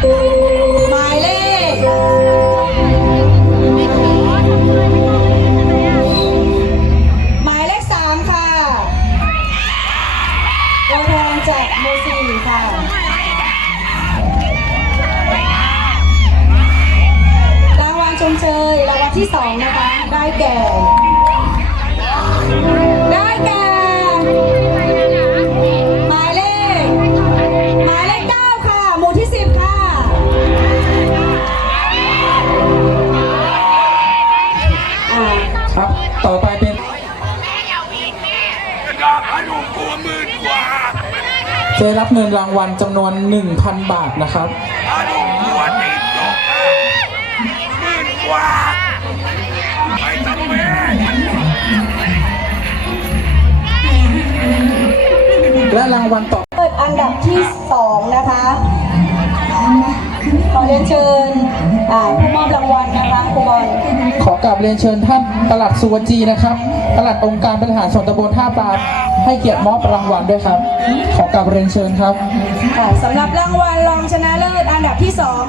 หมายเลขหมายเลขสามค่ะตัวแทนจากโมซีค่ะรางวัลชมเชยรางวัลที่สองนะคะ ได้แก่ ดอกอนุกูหมื่นกว่าได้รับเงินรางวัลจำนวน 1,000 บาทนะครับอนุกูติดดอกหมื่นกว่าไปทำแม่และรางวัลต่อ เปิดอันดับที่สองนะคะ ขอเรียนเชิญอ่าผู้มอบรางวัลนะคะครูบอลขอกราบเรียนเชิญท่านปลัดสุวรรณจีนะครับปลัดองค์การบริหารส่วนตำบลท่าปลาให้เกียรติมอบรางวัลด้วยครับ ขอกราบเรียนเชิญครับค่ะสำหรับรางวัลรองชนะเลิศอันดับที่สอง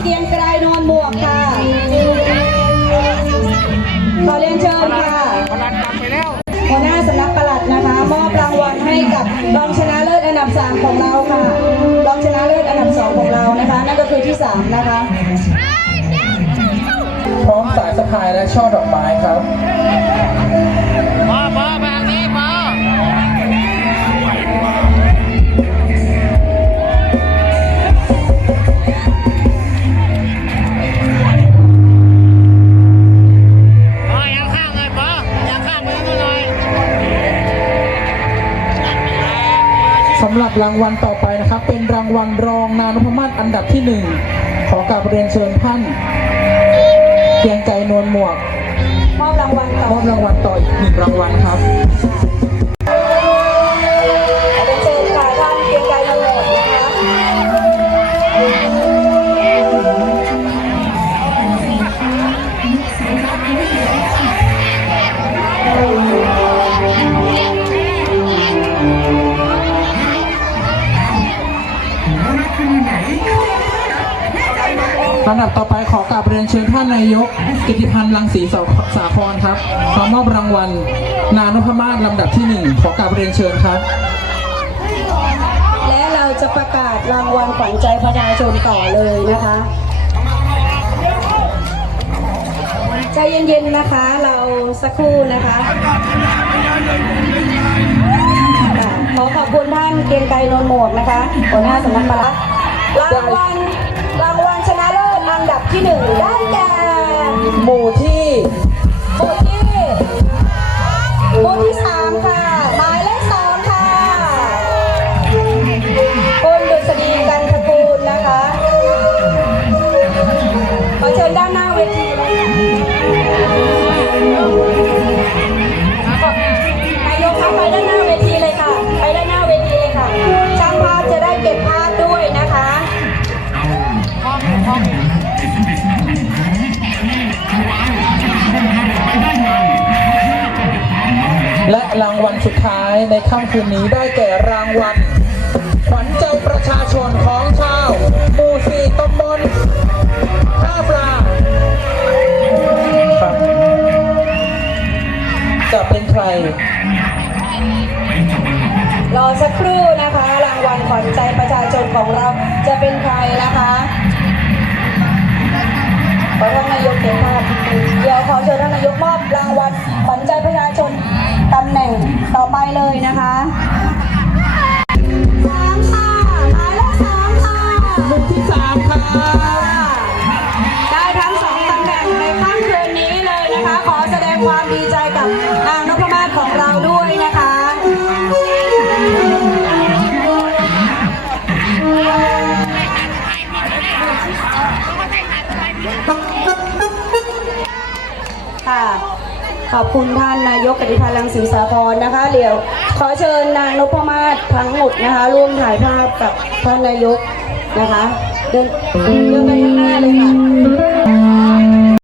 เกียงไกรนวลบวกค่ะ ขอเรียนเชิญค่ะหัวหน้าสำนักปลัดนะคะ มอบรางวัลให้กับรองชนะเลิศอันดับ 3 ของเราค่ะ รองชนะเลิศอันดับ 2 ของเรานะคะ นั่นก็คือที่ 3 นะคะ พร้อมสายสะพายและช่อดอกไม้ครับ สำหรับรางวัลต่อไปนะครับ เป็นรางวัลรองนานพมาศอันดับที่หนึ่งขอกราบเรียนเชิญท่านเกรียงไกรนวลหมวกมอบรางวัลต่อมอบรางวัลต่ออีกหนึ่งรางวัลครับ ลำดับต่อไปขอกราบเรียนเชิญท่านนายก กิติพันธ์รังสีสาสาครครับมามอบรางวัล นานพมาศลำดับที่หนึ่งขอกราบเรียนเชิญครับ และเราจะประกาศรางวัลขวัญใจประชาชนต่อเลยนะคะใจเย็นๆนะคะ เราสักครู่นะคะขอขอบคุณท่านเกรียงไกรนนโหมดนะคะหัวหน้าสำนักปลัดรางวัล ที่หนึ่ง รางวัลสุดท้ายในค่ำคืนนี้ได้แก่รางวัลขวัญใจประชาชนของชาวหมู่สี่ตำบลท่าปลาครับจะเป็นใคร รอสักครู่นะคะ รางวัลขวัญใจประชาชนของเราจะเป็นใครนะคะ ขอแสดงความดีใจกับนางนพมาศของเราด้วยนะคะค่ะขอบคุณท่านนายกกติพันธ์รังสีสาพรนะคะเดี๋ยวขอเชิญนางนพมาศทั้งหมดนะคะ ร่วมถ่ายภาพกับท่านนายกนะคะ เดินเดินไปข้างหน้าเลยค่ะ